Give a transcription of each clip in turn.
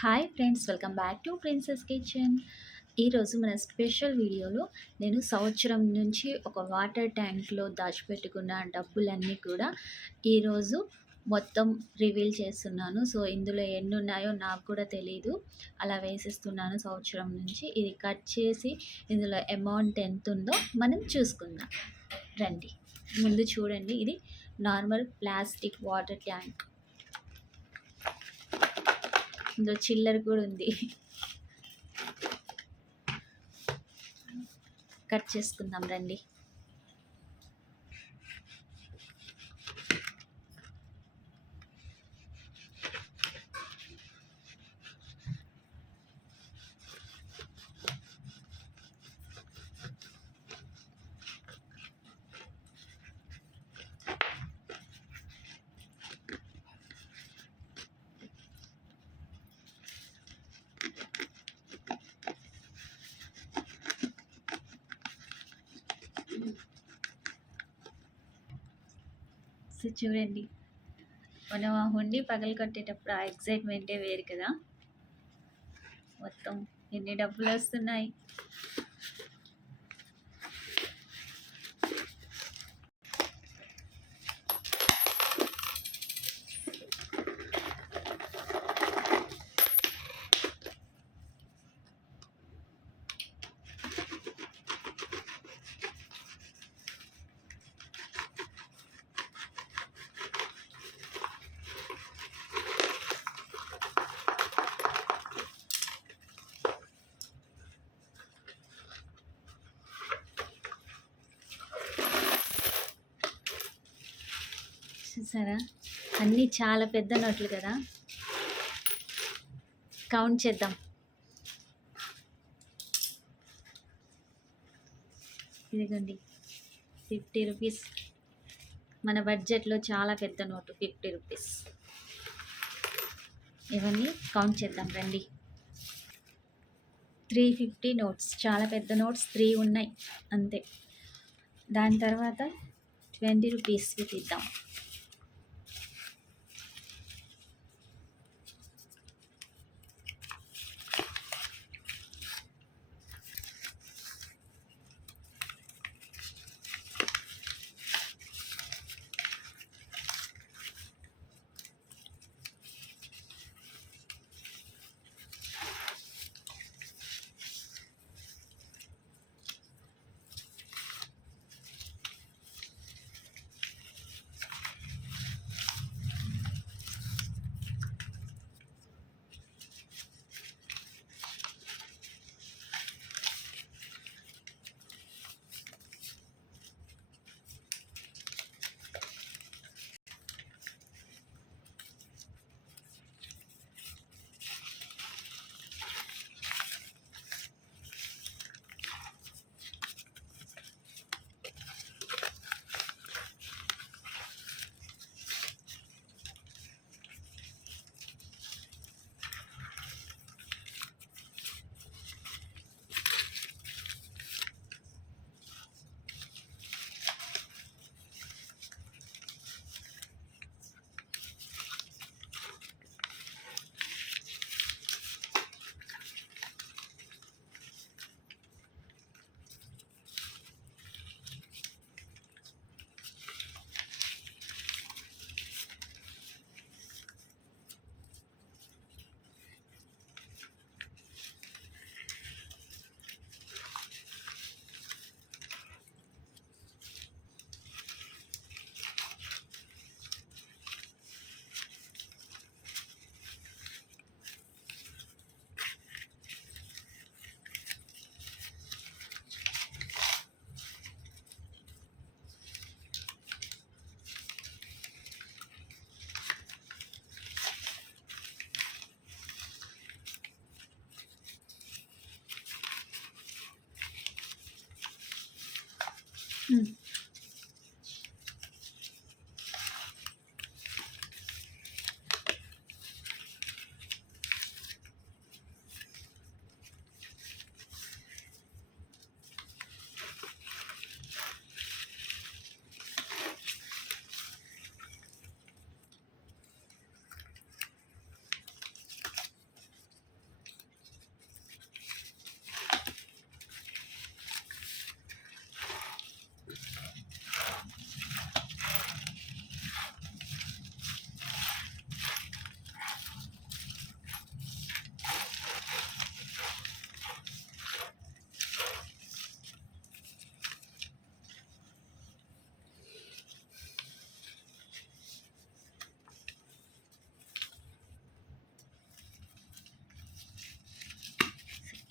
Hi friends, welcome back to princess kitchen. ఈరోజు మన స్పెషల్ వీడియోలో నేను సంవత్సరం నుంచి ఒక వాటర్ ట్యాంక్లో దాచిపెట్టుకున్న డబ్బులన్నీ కూడా ఈరోజు మొత్తం రివీల్ చేస్తున్నాను. సో ఇందులో ఎన్ని ఉన్నాయో నాకు కూడా తెలీదు, అలా వేసిస్తున్నాను సంవత్సరం నుంచి. ఇది కట్ చేసి ఇందులో అమౌంట్ ఎంత ఉందో మనం చూసుకుందాం రండి. ముందు చూడండి, ఇది నార్మల్ ప్లాస్టిక్ వాటర్ ట్యాంక్. ఇందులో చిల్లర కూడా ఉంది. కట్ చేసుకుందాం రండి. సో చూడండి, మనం ఆ హుండీ పగలు కొట్టేటప్పుడు ఆ ఎక్సైట్మెంటే వేరు కదా. మొత్తం ఎన్ని డబ్బులు వస్తున్నాయి. చూసారా, అన్నీ చాలా పెద్ద నోట్లు కదా. కౌంట్ చేద్దాం. ఇదిగోండి 50 రూపీస్. మన బడ్జెట్లో చాలా పెద్ద నోటు 50 రూపీస్. ఇవన్నీ కౌంట్ చేద్దాం రండి. 350 నోట్స్, చాలా పెద్ద నోట్స్ 3 ఉన్నాయి అంతే. దాని తర్వాత 20 రూపీస్వి తీద్దాం.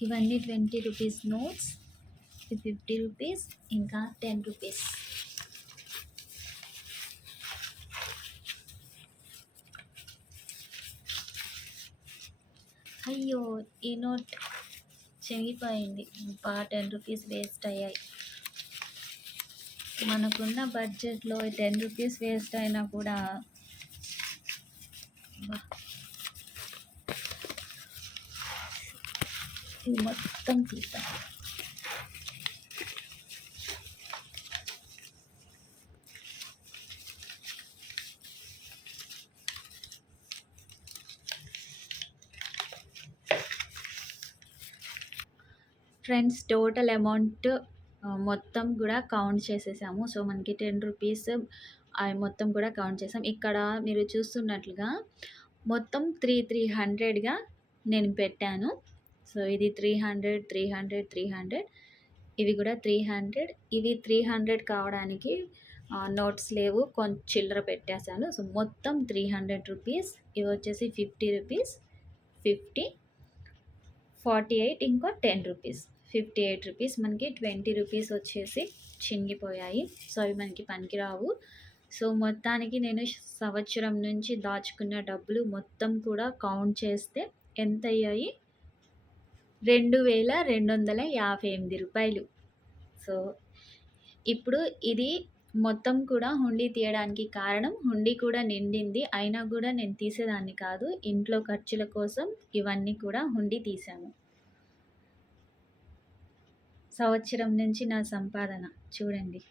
ఇవన్నీ 20 రూపీస్ నోట్స్, 50 రూపీస్, ఇంకా 10 రూపీస్. అయ్యో, ఈ నోట్ చెగిపోయింది. 10 రూపీస్ వేస్ట్ అయ్యాయి. మనకున్న బడ్జెట్లో 10 రూపీస్ వేస్ట్ అయినా కూడా ఇది మొత్తం తీద్దాం. ఫ్రెండ్స్, టోటల్ అమౌంట్ మొత్తం కూడా కౌంట్ చేసేసాము. సో మనకి 10 రూపీస్ అవి మొత్తం కూడా కౌంట్ చేసాం. ఇక్కడ మీరు చూస్తున్నట్లుగా మొత్తం 300గా నేను పెట్టాను. సో ఇది 300, 300, 300, ఇవి కూడా 300. ఇవి 300 కావడానికి నోట్స్ లేవు, కొంచెం చిల్లర పెట్టేశాను. సో మొత్తం 300 రూపీస్. ఇవి వచ్చేసి 50 రూపీస్, 50, 48, ఇంకా 10 రూపీస్, 58 రూపీస్. మనకి 20 రూపీస్ వచ్చేసి చినిగిపోయాయి. సో అవి మనకి పనికిరావు. సో మొత్తానికి నేను సంవత్సరం నుంచి దాచుకున్న డబ్బులు మొత్తం కూడా కౌంట్ చేస్తే ఎంత అయ్యాయి? 2258 రూపాయలు. సో ఇప్పుడు ఇది మొత్తం కూడా హుండీ తీయడానికి కారణం, హుండీ కూడా నిండింది, అయినా కూడా నేను తీసేదాన్ని కాదు. ఇంట్లో ఖర్చుల కోసం ఇవన్నీ కూడా హుండీ తీసాము. సంవత్సరం నుంచి నా సంపాదన చూడండి.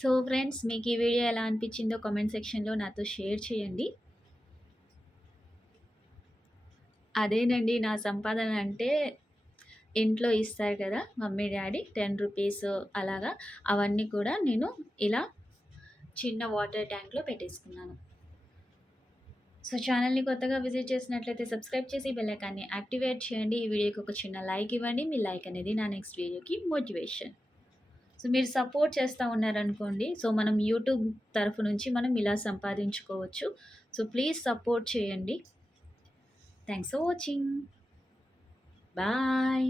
సో ఫ్రెండ్స్, మీకు ఈ వీడియో ఎలా అనిపించిందో కామెంట్ సెక్షన్లో నాతో షేర్ చేయండి. అదేనండి నా సంపాదన అంటే, ఇంట్లో ఇస్తారు కదా మమ్మీ డాడీ 10 రూపీస్ అలాగా, అవన్నీ కూడా నేను ఇలా చిన్న వాటర్ ట్యాంక్లో పెట్టేసుకున్నాను. సో ఛానల్ని కొత్తగా విజిట్ చేసినట్లయితే సబ్స్క్రైబ్ చేసి బెల్ ఐకాన్ని యాక్టివేట్ చేయండి. ఈ వీడియోకి ఒక చిన్న లైక్ ఇవ్వండి. మీ లైక్ అనేది నా నెక్స్ట్ వీడియోకి మోటివేషన్. సో మీరు సపోర్ట్ చేస్తూ ఉన్నారనుకోండి, సో మనం యూట్యూబ్ తరఫు నుంచి మనం ఇలా సంపాదించుకోవచ్చు. సో ప్లీజ్ సపోర్ట్ చేయండి. Thanks for watching. బాయ్.